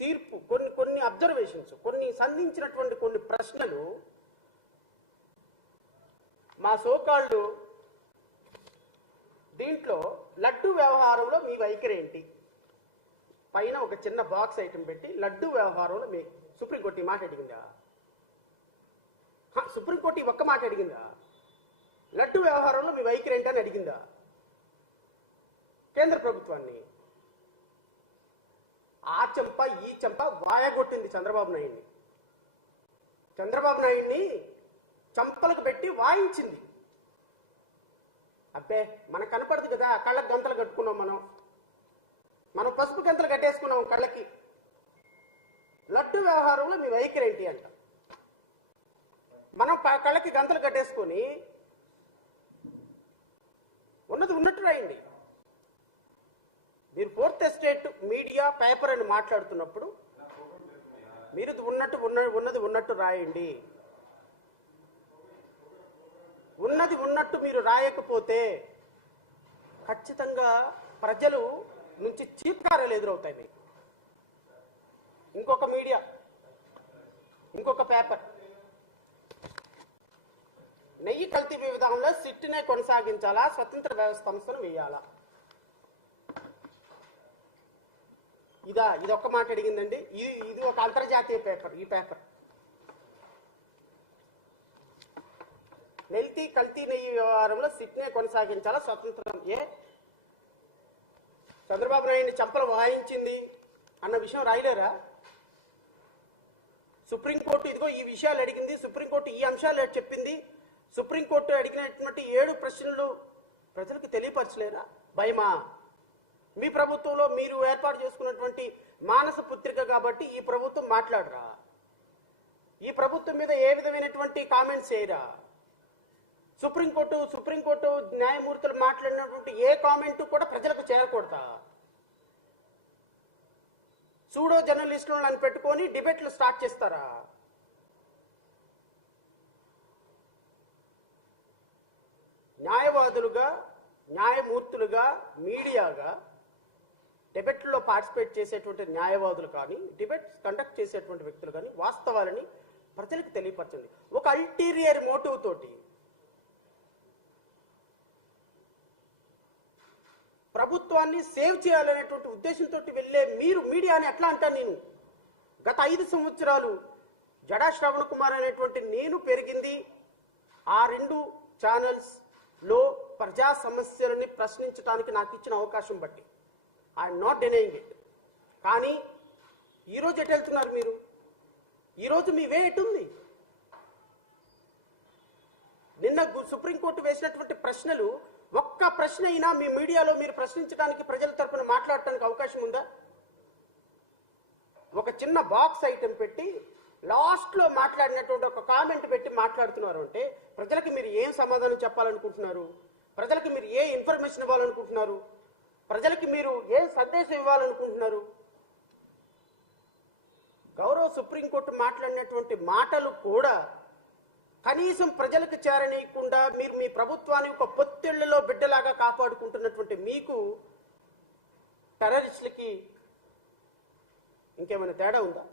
తీర్పు, కొన్ని అబ్జర్వేషన్స్, కొన్ని సంధించినటువంటి కొన్ని ప్రశ్నలు మా సోకాళ్ళు దీంట్లో లడ్డు వ్యవహారంలో మీ వైఖరి ఏంటి పైన ఒక చిన్న బాక్స్ ఐటమ్ పెట్టి లడ్డు వ్యవహారంలో మీ సుప్రీంకోర్టు మాట అడిగిందా? సుప్రీంకోర్టు ఒక్క మాట అడిగిందా? లడ్డు వ్యవహారంలో మీ వైఖరి ఏంటి అని అడిగిందా కేంద్ర ప్రభుత్వాన్ని? ఆ చెంప ఈ చెంప వాయగొట్టింది చంద్రబాబు నాయుడిని. చంద్రబాబు నాయుడిని చంపలకు పెట్టి వాయించింది. అబ్బే మనకు కనపడదు కదా, కళ్ళకి గంతలు కట్టుకున్నాం, మనం పసుపు గంతలు కట్టేసుకున్నాం కళ్ళకి. లడ్డు వ్యవహారంలో మీ వైఖరి ఏంటి అంట. మనం కళ్ళకి గంతలు కట్టేసుకొని ఉన్నది ఉన్నట్టు రాయండి. మీరు ఫోర్త్ ఎస్టేట్ మీడియా పేపర్ అని మాట్లాడుతున్నప్పుడు మీరు ఉన్నది ఉన్నట్టు రాయండి. ఉన్నది ఉన్నట్టు మీరు రాయకపోతే ఖచ్చితంగా ప్రజలు నుంచి చీత్కారాలు ఎదురవుతాయి మీకు. ఇంకొక మీడియా, ఇంకొక పేపర్ నెయ్యి కల్తీ విధానంలో సిట్నే కొనసాగించాలా, స్వతంత్ర వ్యవస్థ సంస్థను వేయాలా? ఇది ఒక్క మాట అడిగిందండి. ఇది ఒక అంతర్జాతీయ పేపర్. ఈ పేపర్ కల్తీ నెయ్యి వ్యవహారంలో సిట్నే కొనసాగించాలా, స్వతంత్రం. చంద్రబాబు నాయుడిని చంపలు వాయించింది అన్న విషయం రాయలేరా? సుప్రీంకోర్టు ఇదిగో ఈ విషయాలు అడిగింది, సుప్రీంకోర్టు ఈ అంశాలు చెప్పింది, సుప్రీంకోర్టు అడిగినటువంటి 7 ప్రశ్నలు ప్రజలకు తెలియపరచలేరా? భయమా? మీ ప్రభుత్వంలో మీరు ఏర్పాటు చేసుకున్నటువంటి మానస పుత్రిక కాబట్టి ఈ ప్రభుత్వం మాట్లాడరా? ఈ ప్రభుత్వం మీద ఏ విధమైనటువంటి కామెంట్స్ చేయరా? సుప్రీంకోర్టు న్యాయమూర్తులు మాట్లాడినటువంటి ఏ కామెంట్ కూడా ప్రజలకు చేరకూడదా? సూడో జర్నలిస్టులను పెట్టుకొని డిబేట్లు స్టార్ట్ చేస్తారా? న్యాయవాదులుగా, న్యాయమూర్తులుగా, మీడియాగా డిబేట్లో పార్టిసిపేట్ చేసేటువంటి న్యాయవాదులు కానీ, డిబేట్స్ కండక్ట్ చేసేటువంటి వ్యక్తులు కానీ వాస్తవాలని ప్రజలకు తెలియపరచండి. ఒక అల్టీరియర్ మోటివ్ తోటి ప్రభుత్వాన్ని సేవ్ చేయాలనేటువంటి ఉద్దేశంతో వెళ్ళే మీరు మీడియాని ఎట్లా అంటాను నేను? గత 5 సంవత్సరాలు జడా శ్రవణ కుమార్ అనేటువంటి నేను పెరిగింది ఆ 2 ఛానల్స్ లో ప్రజా సమస్యలని ప్రశ్నించడానికి నాకు ఇచ్చిన అవకాశం బట్టి. I'm not denying it. కానీ ఈరోజు ఎటు వెళ్తున్నారు మీరు? ఈరోజు మీ వే ఎటుంది? నిన్న సుప్రీంకోర్టు వేసినటువంటి ప్రశ్నలు ఒక్క ప్రశ్న అయినా మీ మీడియాలో మీరు ప్రశ్నించడానికి, ప్రజల తరపున మాట్లాడటానికి అవకాశం ఉందా? ఒక చిన్న బాక్స్ ఐటెం పెట్టి లాస్ట్లో మాట్లాడినటువంటి ఒక కామెంట్ పెట్టి మాట్లాడుతున్నారు అంటే ప్రజలకి మీరు ఏం సమాధానం చెప్పాలనుకుంటున్నారు? ప్రజలకి మీరు ఏ ఇన్ఫర్మేషన్ ఇవ్వాలనుకుంటున్నారు? ప్రజలకి మీరు ఏ సందేశం ఇవ్వాలనుకుంటున్నారు? గౌరవ సుప్రీంకోర్టు మాట్లాడినటువంటి మాటలు కూడా కనీసం ప్రజలకు చేరనీయకుండా మీరు మీ ప్రభుత్వాన్ని ఒక పొత్తిళ్లలో బిడ్డలాగా కాపాడుకుంటున్నటువంటి మీకు టెర్రరిస్టులకి ఇంకేమైనా తేడా ఉందా?